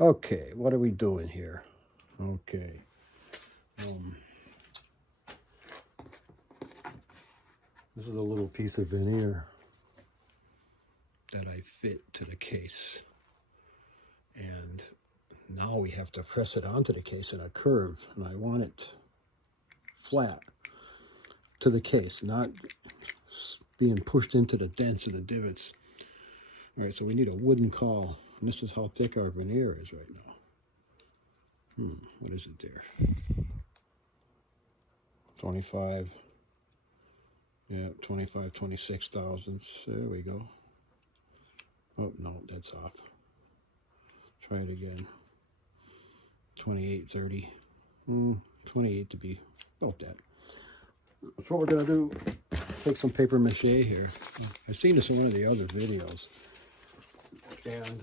Okay, what are we doing here? Okay. This is a little piece of veneer that I fit to the case. And now we have to press it onto the case in a curve. And I want it flat to the case, not being pushed into the dents and the divots. All right, so we need a wooden caul. And this is how thick our veneer is right now. What is it there? 25. Yeah, 25, 26 thousandths. There we go. Oh, no, that's off. Try it again. 28, 30. 28 to be about that. That's what we're going to do. Take some paper mache here. I've seen this in one of the other videos. And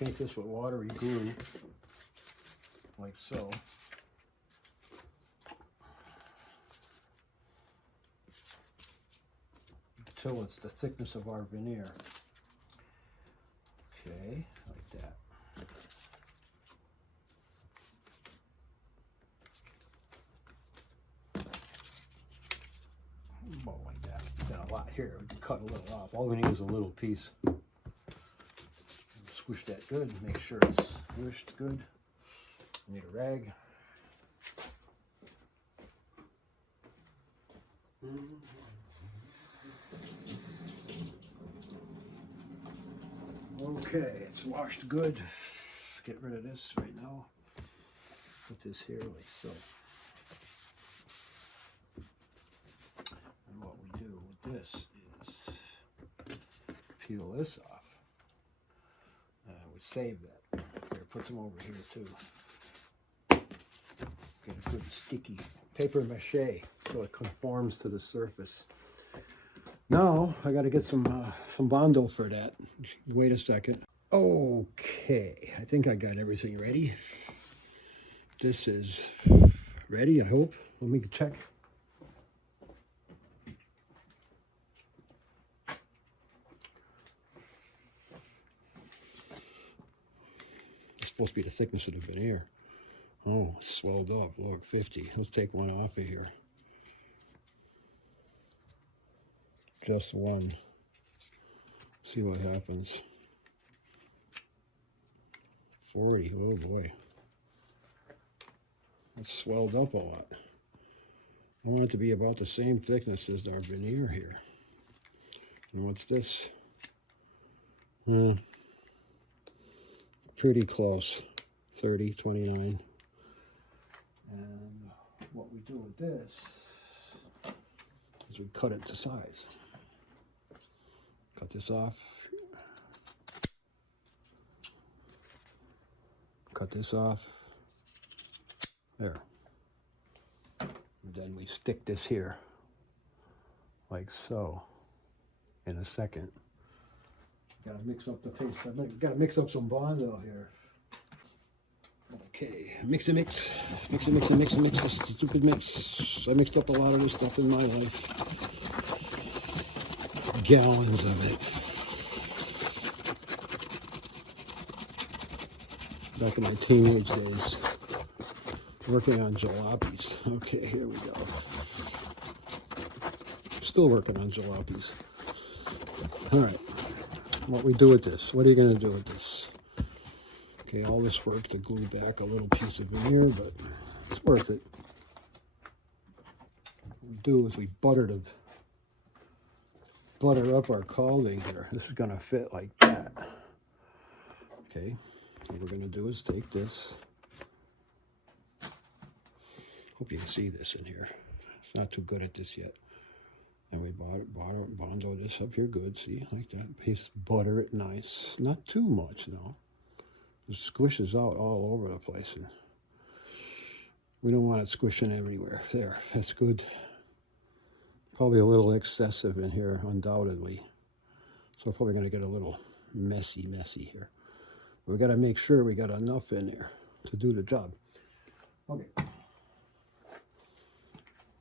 paint this with watery glue, like so. Until it's the thickness of our veneer. Okay, like that. About like that. Got a lot here. We can cut a little off. All we need is a little piece. Squish that good. Make sure it's squished good. We need a rag. Okay, it's washed good. Let's get rid of this right now. Put this here like so. And what we do with this is peel this off. We save that. Here, put some over here too. Get a good sticky paper mache so it conforms to the surface. Now I got to get some Bondo for that. Wait a second. Okay, I think I got everything ready. This is ready, I hope. Let me check. It's supposed to be the thickness of the veneer. Oh, it's swelled up. Look, 50. Let's take one off of here. Just one. See what happens. 40. Oh boy. That's swelled up a lot. I want it to be about the same thickness as our veneer here. And what's this? Pretty close. 30, 29. And what we do with this is we cut it to size. Cut this off. Cut this off. There. And then we stick this here, like so, in a second. Gotta mix up the paste. Gotta mix up some Bondo here. Okay, mix and mix. Mix and mix and mix and mix. This is a stupid mix. I mixed up a lot of this stuff in my life. Gallons of it. Back in my teenage days, working on jalopies. Okay, here we go. Still working on jalopies. All right, what we do with this? What are you going to do with this? Okay, all this work to glue back a little piece of veneer, but it's worth it. What we do is we butter up our caulding here. This is going to fit like that. Okay, what we're going to do is take this. Hope you can see this in here. It's not too good at this yet. And we Bondo this up here good, see, like that. Paste, butter it nice. Not too much, no. It squishes out all over the place. And we don't want it squishing everywhere. There, that's good. Probably a little excessive in here, undoubtedly. So probably going to get a little messy here. We got to make sure we got enough in there to do the job. Okay.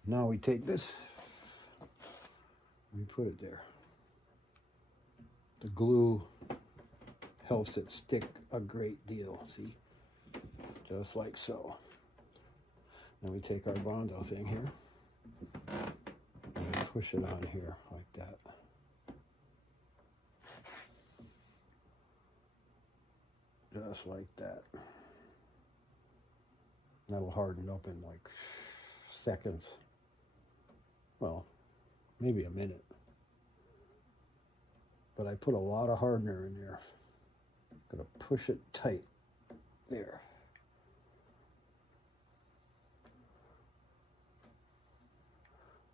Now we take this, we put it there. The glue helps it stick a great deal. See, just like so. Then we take our Bondo thing here and push it on here like that. Just like that. That'll harden up in like seconds. Well, maybe a minute. But I put a lot of hardener in there. Gonna push it tight. There.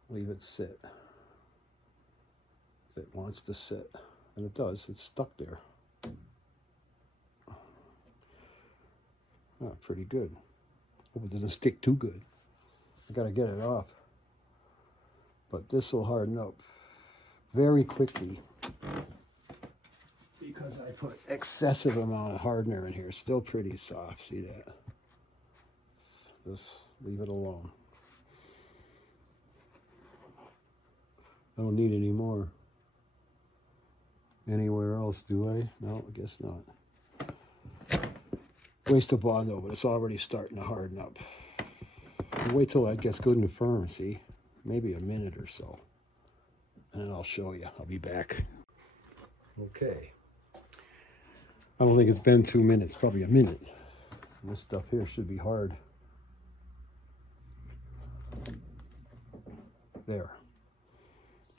Leave it sit. If it wants to sit. And it does. It's stuck there. Oh, pretty good. Hope it doesn't stick too good. I gotta get it off. But this will harden up very quickly because I put excessive amount of hardener in here. Still pretty soft. See that? Just leave it alone. I don't need any more. Anywhere else, do I? No, I guess not. Waste of Bondo, but it's already starting to harden up. I'll wait till that gets good and firm, see? Maybe a minute or so. And then I'll show you. I'll be back. Okay. I don't think it's been 2 minutes, probably a minute. And this stuff here should be hard. There.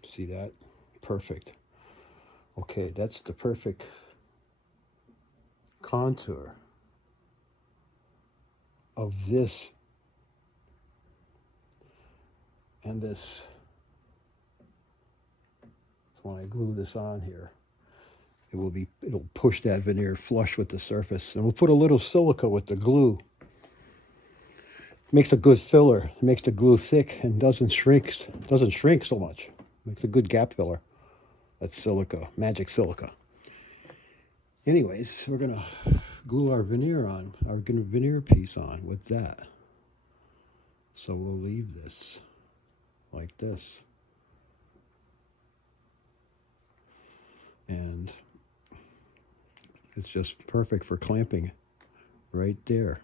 See that? Perfect. Okay, that's the perfect contour of this and this. So when I glue this on here, it'll push that veneer flush with the surface. And we'll put a little silica with the glue. Makes a good filler. It makes the glue thick and doesn't shrink so much. Makes a good gap filler. That's silica, magic silica. Anyways, we're gonna glue our veneer on, our veneer piece on with that. So we'll leave this like this. And it's just perfect for clamping right there.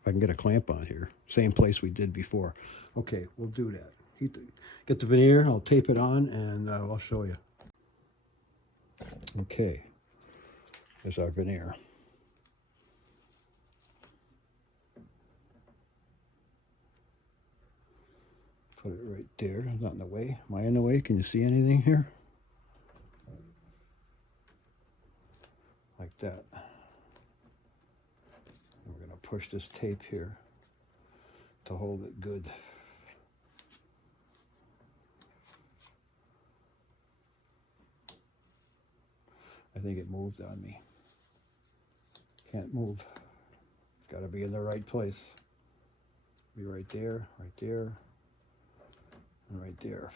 If I can get a clamp on here. Same place we did before. Okay, we'll do that. Get the veneer, I'll tape it on, and I'll show you. Okay, there's our veneer. Put it right there, not in the way. Am I in the way? Can you see anything here? Like that. And we're going to push this tape here to hold it good. I think it moved on me. Can't move. It's got to be in the right place. Be right there, and right there.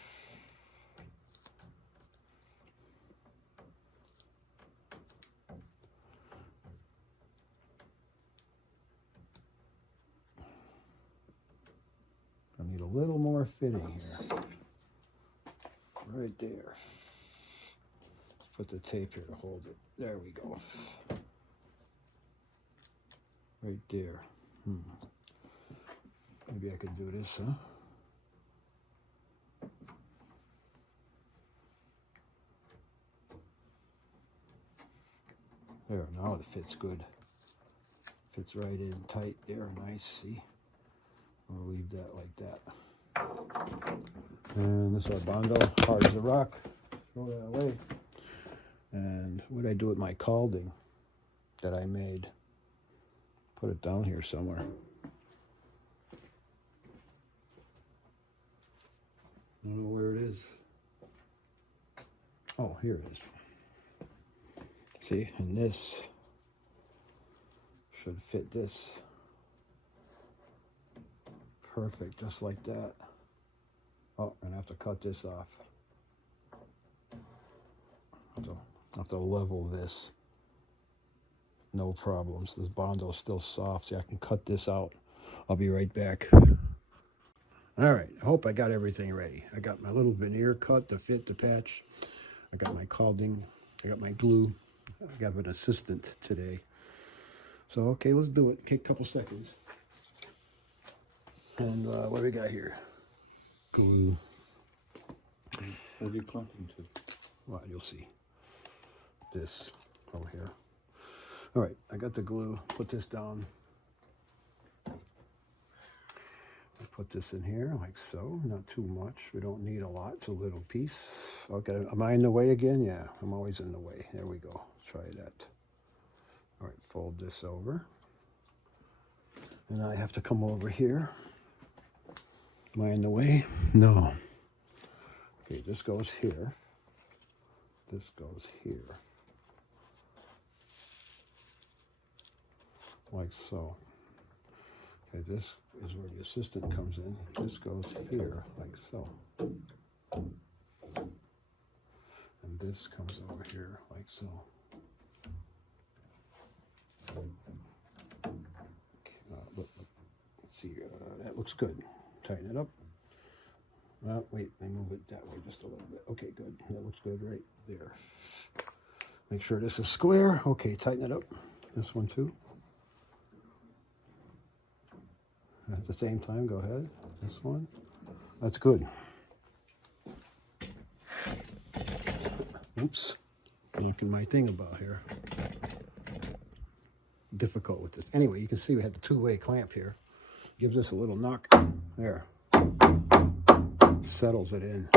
I need a little more fitting here. Right there. Put the tape here to hold it. There we go. Right there. Maybe I could do this, huh? There, now it fits good. Fits right in tight there, nice, see? We'll leave that like that. And this is our Bondo, hard as a rock. Throw that away. And what did I do with my calding that I made? Put it down here somewhere. I don't know where it is. Oh, here it is. See, and this should fit this. Perfect, just like that. Oh, I'm gonna have to cut this off. I have to level this. No problems. This Bondo's still soft, so I can cut this out. I'll be right back. All right, I hope I got everything ready. I got my little veneer cut to fit the patch. I got my calding. I got my glue. I got an assistant today. So, okay, let's do it. Take a couple seconds. And what do we got here? Glue. What are you clamping to? Well, you'll see. This over here. All right, I got the glue. Put this down. I put this in here like so. Not too much. We don't need a lot. It's a little piece. Okay, am I in the way again? Yeah, I'm always in the way. There we go. Try that. All right, fold this over. And I have to come over here. Am I in the way? No. Okay, this goes here. This goes here. Like so. Okay, this is where the assistant comes in. This goes here, like so. And this comes over here, like so. Let's see, that looks good. Tighten it up. Well, wait, let me move it that way just a little bit. Okay, good. That looks good right there. Make sure this is square. Okay, tighten it up. This one too. At the same time, go ahead. This one. That's good. Oops. Knocking my thing about here. Difficult with this. Anyway, you can see we have the two-way clamp here. Gives us a little knock. There. Settles it in.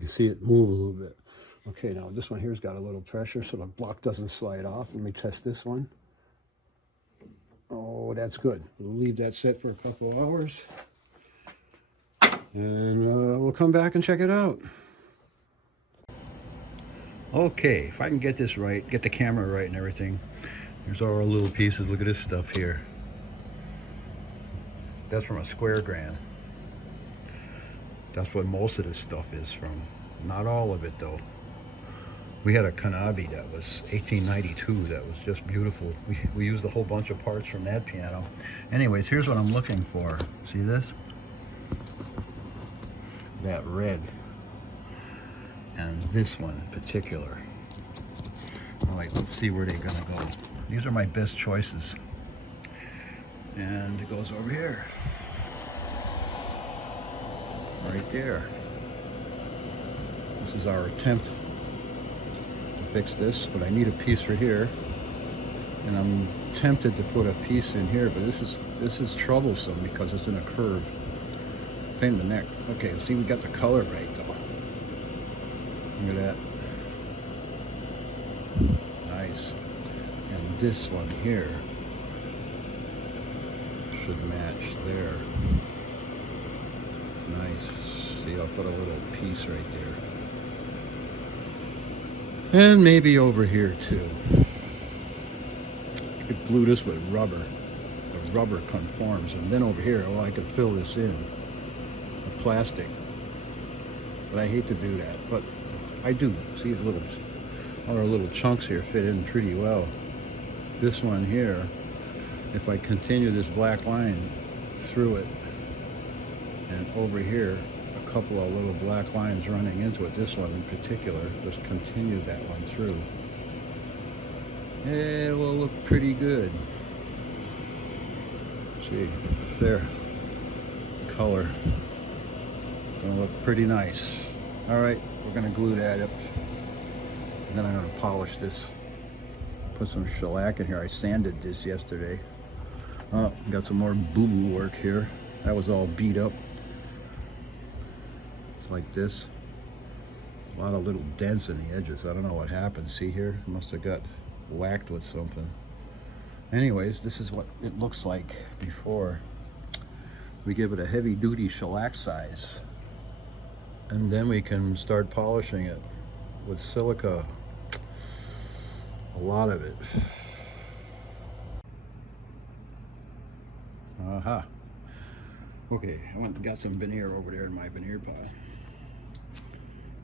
You see it move a little bit. Okay, now this one here's got a little pressure so the block doesn't slide off. Let me test this one. Oh, that's good. We'll leave that set for a couple of hours. And we'll come back and check it out. Okay, if I can get this right, get the camera right and everything. Here's all our little pieces. Look at this stuff here. That's from a square grand. That's what most of this stuff is from. Not all of it though. We had a Kanabi that was 1892 that was just beautiful. We used a whole bunch of parts from that piano. Anyways, here's what I'm looking for. See this? That red. And this one in particular. All right, let's see where they're gonna go. These are my best choices. And it goes over here. Right there. This is our attempt to fix this, but I need a piece for here. And I'm tempted to put a piece in here, but this is troublesome because it's in a curve. Pain in the neck. Okay, see, we got the color right though. Look at that. Nice. And this one here should match there. Nice. See, I'll put a little piece right there. And maybe over here too. I could glue this with rubber. The rubber conforms. And then over here, oh, I could fill this in with plastic. But I hate to do that. But I do. See, all our little chunks here fit in pretty well. This one here, if I continue this black line through it, and over here, a couple of little black lines running into it, this one in particular, just continue that one through. It will look pretty good. See, there, color, gonna look pretty nice. All right, we're gonna glue that up. And then I'm gonna polish this. Put some shellac in here. I sanded this yesterday. Oh, got some more boo-boo work here. That was all beat up. Like this. A lot of little dents in the edges. I don't know what happened. See here? Must have got whacked with something. Anyways, this is what it looks like before we give it a heavy-duty shellac size. And then we can start polishing it with silica. A lot of it. Aha. Okay, I went and got some veneer over there in my veneer pot.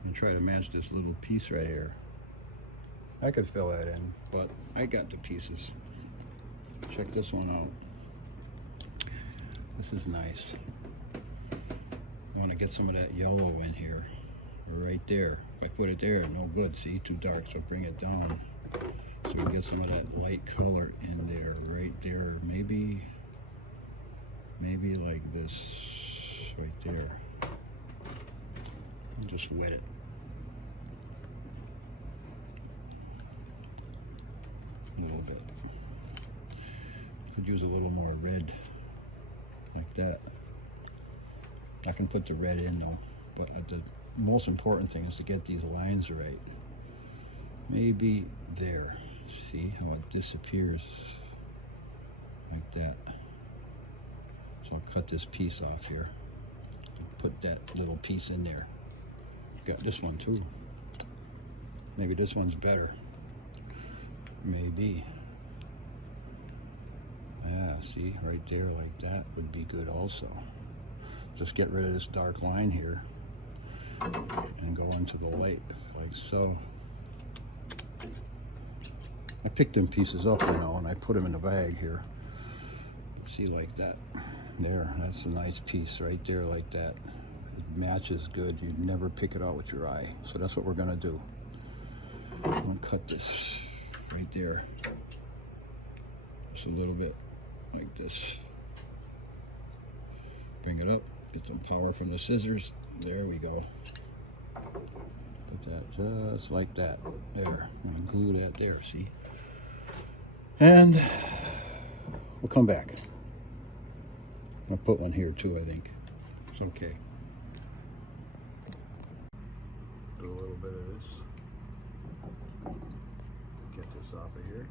And try to match this little piece right here. I could fill that in, but I got the pieces. Check this one out. This is nice. I want to get some of that yellow in here, right there. If I put it there, no good. See, too dark. So bring it down so we can get some of that light color in there, right there. Maybe like this, right there. I'll just wet it. A little bit. Could use a little more red, like that. I can put the red in though, but the most important thing is to get these lines right. Maybe there. See how it disappears like that. So I'll cut this piece off here. Put that little piece in there. Got this one too. Maybe this one's better. Maybe. Yeah, see, right there like that would be good also. Just get rid of this dark line here and go into the light like so. I picked them pieces up, you know, and I put them in the bag here. See, like that. There, that's a nice piece right there like that. It matches good. You'd never pick it out with your eye. So that's what we're gonna do. I'm gonna cut this right there. Just a little bit like this. Bring it up, get some power from the scissors. There we go. Put that just like that. There. I'm gonna glue that there, see? And we'll come back. I'll put one here too, I think. It's okay. Do a little bit of this. Get this off of here.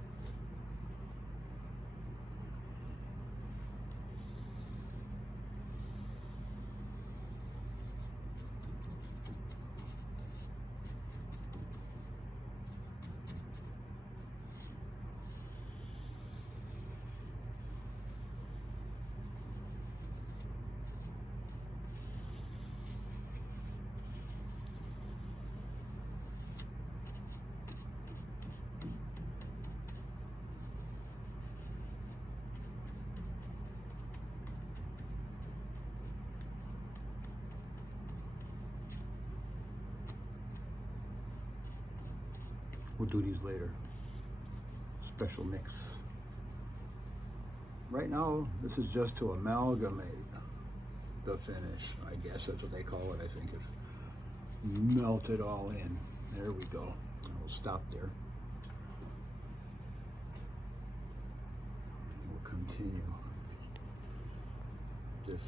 We'll do these later. Special mix. Right now, this is just to amalgamate the finish. I guess that's what they call it. I think it melt it all in. There we go. And we'll stop there. We'll continue this.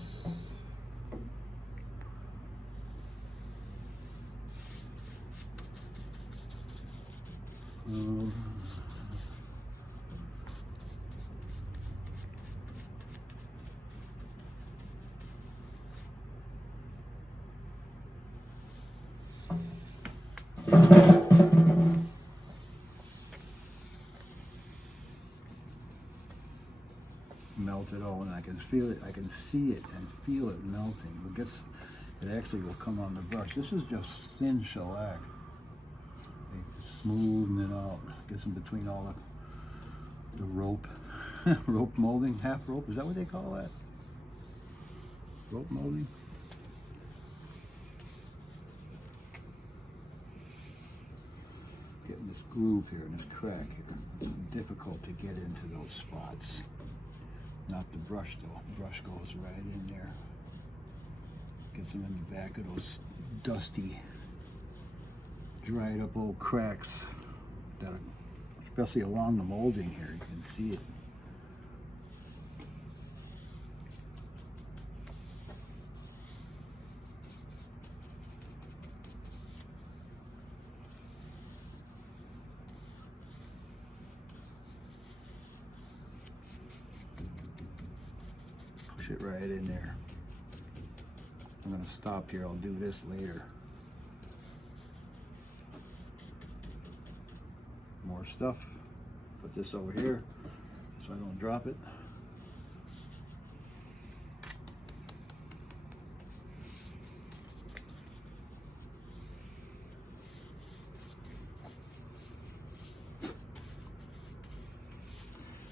Melt it all, and I can feel it, I can see it and feel it melting. It actually will come on the brush. This is just thin shellac. Smoothing it out, gets in between all the rope, rope molding, half rope. Is that what they call that? Rope molding. Getting this groove here and this crack here. It's difficult to get into those spots. Not the brush though. The brush goes right in there. Gets them in the back of those dusty, dried up old cracks that are, especially along the molding here, you can see it. Push it right in there. I'm going to stop here. I'll do this later. More stuff. Put this over here so I don't drop it.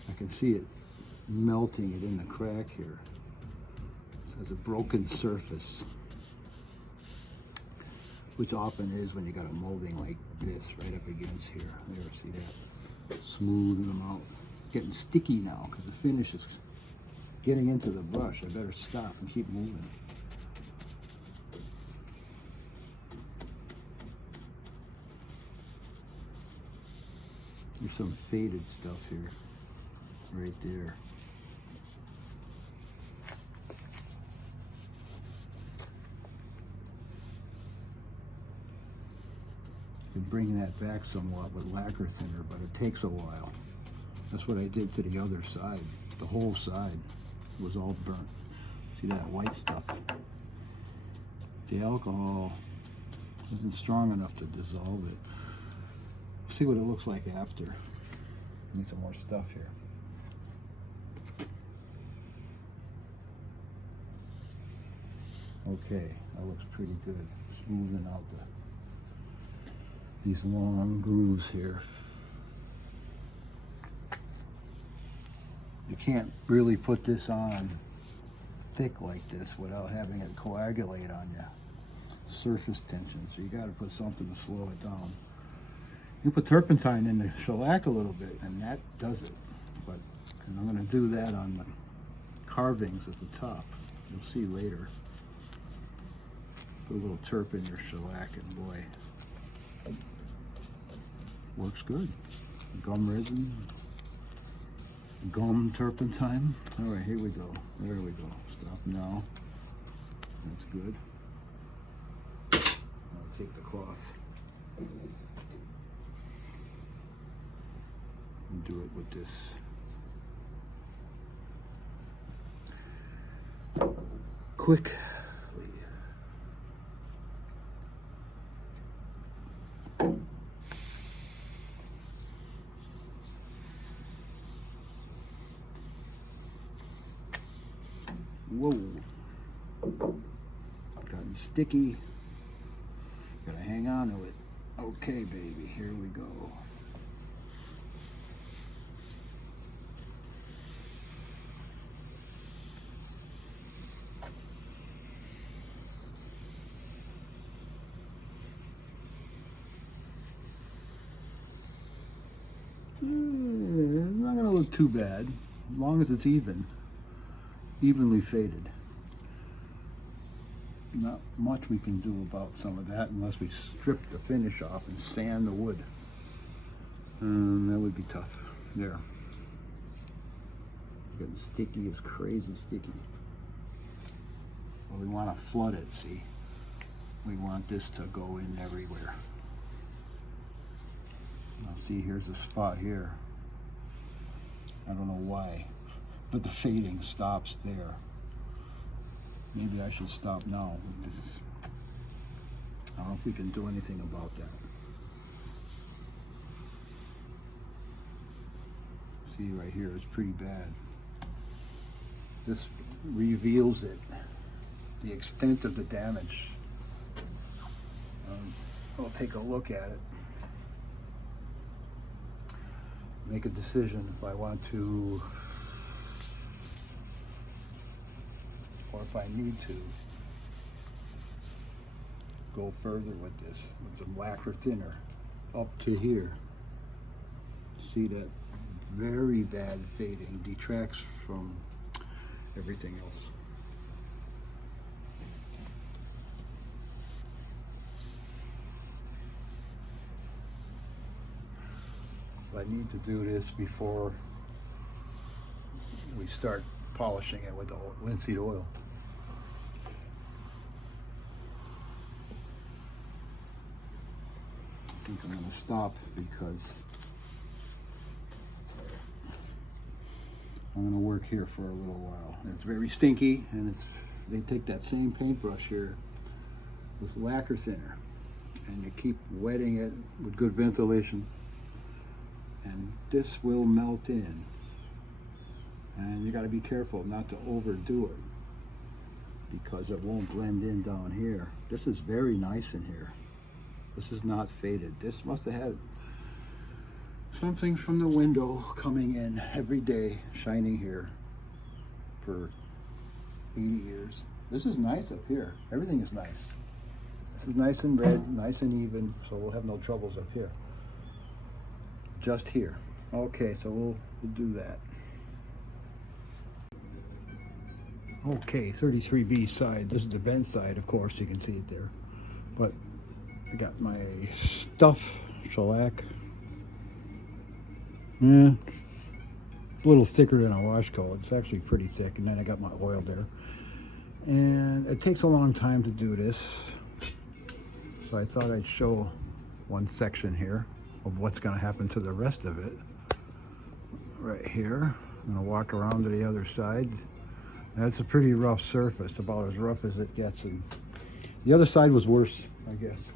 I can see it melting it in the crack here. It has a broken surface. which often is when you got a molding like this right up against here. There, see that? Smoothing them out. It's getting sticky now because the finish is getting into the brush. I better stop and keep moving. There's some faded stuff here, right there. Been bringing that back somewhat with lacquer thinner, but it takes a while. That's what I did to the other side. The whole side was all burnt. See that white stuff? The alcohol isn't strong enough to dissolve it. See what it looks like after. Need some more stuff here. Okay, that looks pretty good. Smoothing out these long grooves here. You can't really put this on thick like this without having it coagulate on you. Surface tension, so you got to put something to slow it down. You put turpentine in the shellac a little bit, and that does it. But and I'm going to do that on the carvings at the top. You'll see later. Put a little turp in your shellac, and boy, works good. Gum resin, gum turpentine. All right, here we go. There we go. Stop now. That's good. I'll take the cloth and do it with this. Quick. Whoa. Gotten sticky. Gotta hang on to it. Okay, baby, here we go. It's not gonna look too bad, as long as it's evenly faded. Not much we can do about some of that unless we strip the finish off and sand the wood. That would be tough. There. Getting sticky, is crazy sticky. Well, we want to flood it, see? We want this to go in everywhere. Now see, here's a spot here. I don't know why, but the fading stops there. Maybe I should stop now. I don't know if we can do anything about that. See, right here is pretty bad. This reveals it, the extent of the damage. I'll take a look at it. Make a decision if I want to, or if I need to go further with this, with some lacquer thinner up to here. See that very bad fading detracts from everything else. I need to do this before we start polishing it with the linseed oil. I think I'm going to stop because I'm going to work here for a little while. And it's very stinky, and they take that same paintbrush here with lacquer thinner, and you keep wetting it with good ventilation. And this will melt in, and you got to be careful not to overdo it because it won't blend in down here. This is very nice in here. This is not faded. This must have had something from the window coming in every day, shining here for 80 years. This is nice up here. Everything is nice. This is nice and red, nice and even, so we'll have no troubles up here. Just here. Okay, so we'll do that. Okay, 33B side. This is the bend side, of course, you can see it there. But I got my stuff, shellac. Yeah, a little thicker than a wash coat. It's actually pretty thick, and then I got my oil there. And it takes a long time to do this, so I thought I'd show one section here of what's going to happen to the rest of it. Right here, I'm going to walk around to the other side. That's a pretty rough surface, about as rough as it gets, and the other side was worse, I guess.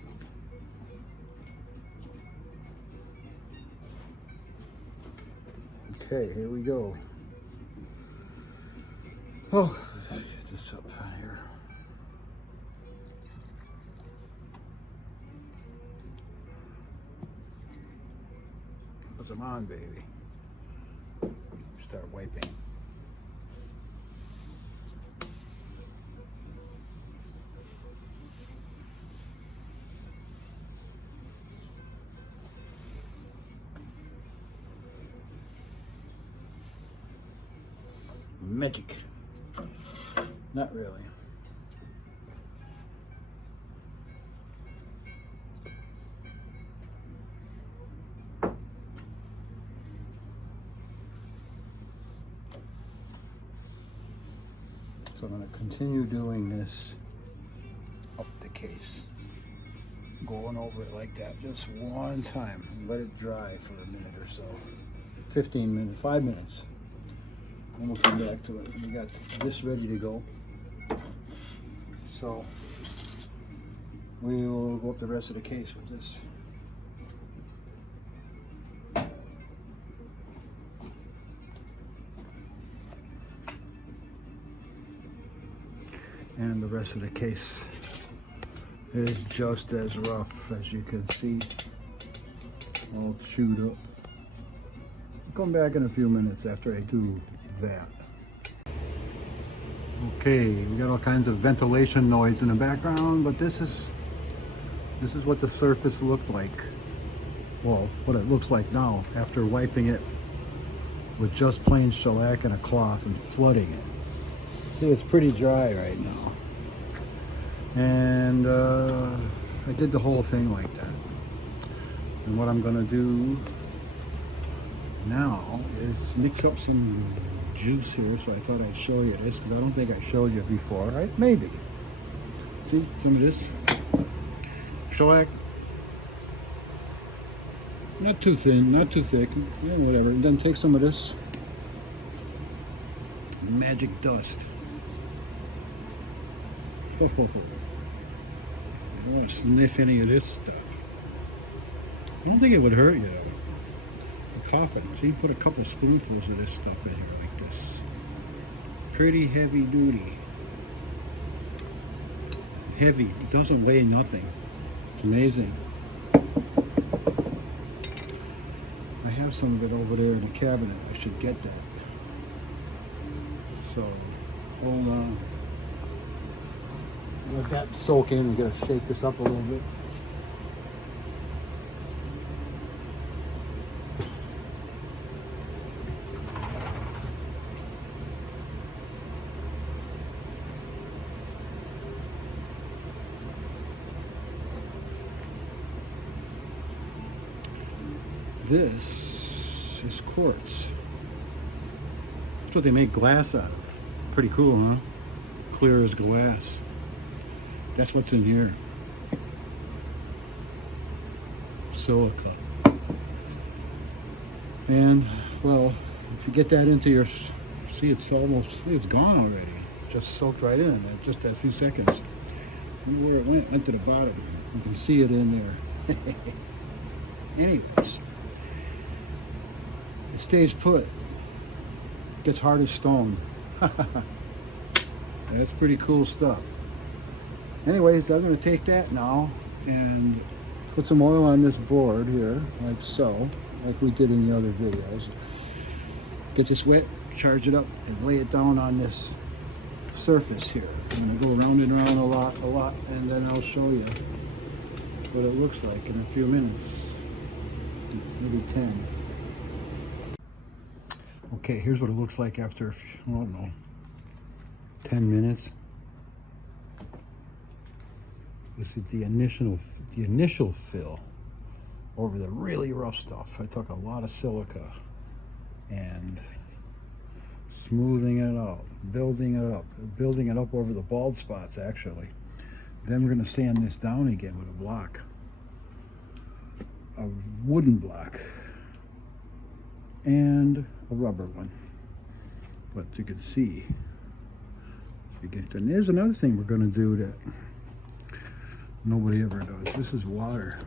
Okay, here we go. Oh, get this up here. Put them on, baby. Start wiping. Magic. Not really. So I'm going to continue doing this up the case. Going over it like that just one time. Let it dry for a minute or so. 15 minutes, 5 minutes. And we'll come back to it. We got this ready to go. So we will go up the rest of the case with this. And the rest of the case is just as rough as you can see. All chewed up. I'll come back in a few minutes after I do that. Okay, we got all kinds of ventilation noise in the background, but this is what the surface looked like. Well, what it looks like now after wiping it with just plain shellac and a cloth and flooding it. See, it's pretty dry right now. And I did the whole thing like that. And what I'm gonna do now is mix up some juice here, so I thought I'd show you this, because I don't think I showed you before, right? Maybe. See, some of this shellac. Not too thin, not too thick, yeah, whatever. And then take some of this magic dust. I don't want to sniff any of this stuff. I don't think it would hurt you though. A coffin. So you put a couple spoonfuls of this stuff in here like this. Pretty heavy duty. Heavy. It doesn't weigh nothing. It's amazing. I have some of it over there in the cabinet. I should get that. So, hold on. Let that soak in. We're gonna shake this up a little bit. This is quartz. That's what they make glass out of. Pretty cool, huh? Clear as glass. That's what's in here. Silica. And, well, if you get that into your... See, it's gone already. Just soaked right in, just a few seconds. Where it went to the bottom. You can see it in there. Anyways. It stays put. Gets hard as stone. That's pretty cool stuff. Anyways, I'm going to take that now and put some oil on this board here, like so, like we did in the other videos. Get this wet, charge it up, and lay it down on this surface here. I'm going to go round and round a lot, and then I'll show you what it looks like in a few minutes. Maybe 10. Okay, here's what it looks like after, I don't know, 10 minutes. This is the initial fill over the really rough stuff. I took a lot of silica and smoothing it out, building it up over the bald spots actually. Then we're going to sand this down again with a block, a wooden block and a rubber one. But you can see, and there's another thing we're going to do that nobody ever does. This is water.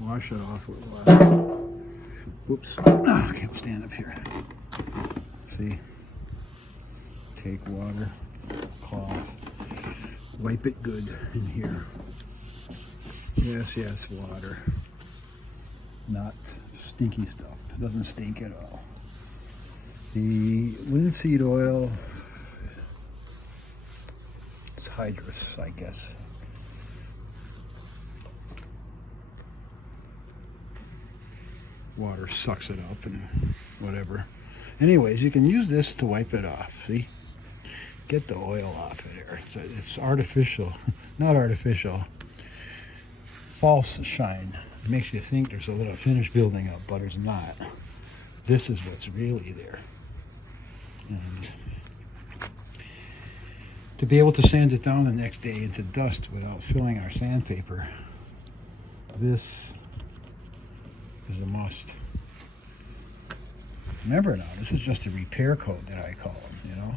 Wash it off with water. Whoops. Oh, I can't stand up here. See? Take water, cloth, wipe it good in here. Yes, water. Not stinky stuff. It doesn't stink at all. The linseed oil, it's hydrous, I guess. Water sucks it up and whatever. Anyways, you can use this to wipe it off. See? Get the oil off of there. It's artificial. Not artificial. False shine. It makes you think there's a little finish building up, but there's not. This is what's really there. And to be able to sand it down the next day into dust without filling our sandpaper, this is a must. Remember now, this is just a repair coat that I call them, you know.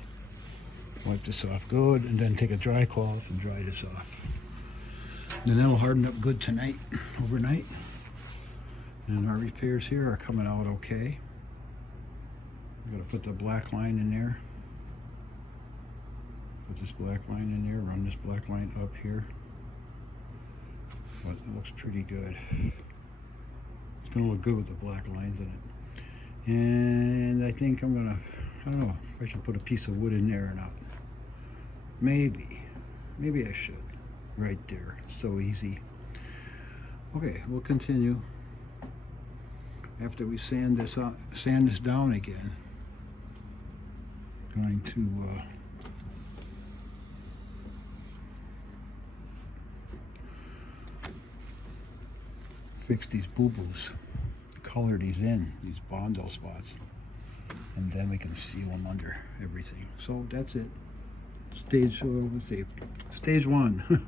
Wipe this off good, and then take a dry cloth and dry this off. And that'll harden up good tonight, overnight. And our repairs here are coming out okay. I'm gonna put the black line in there. Put this black line in there, run this black line up here. But it looks pretty good. It's gonna look good with the black lines in it. And I think I'm gonna, I don't know if I should put a piece of wood in there or not. Maybe I should. Right there, it's so easy. Okay, we'll continue after we sand this down again. Going to fix these boo-boos, color these in, these bondo spots, and then we can seal them under everything. So that's it. Stage 1.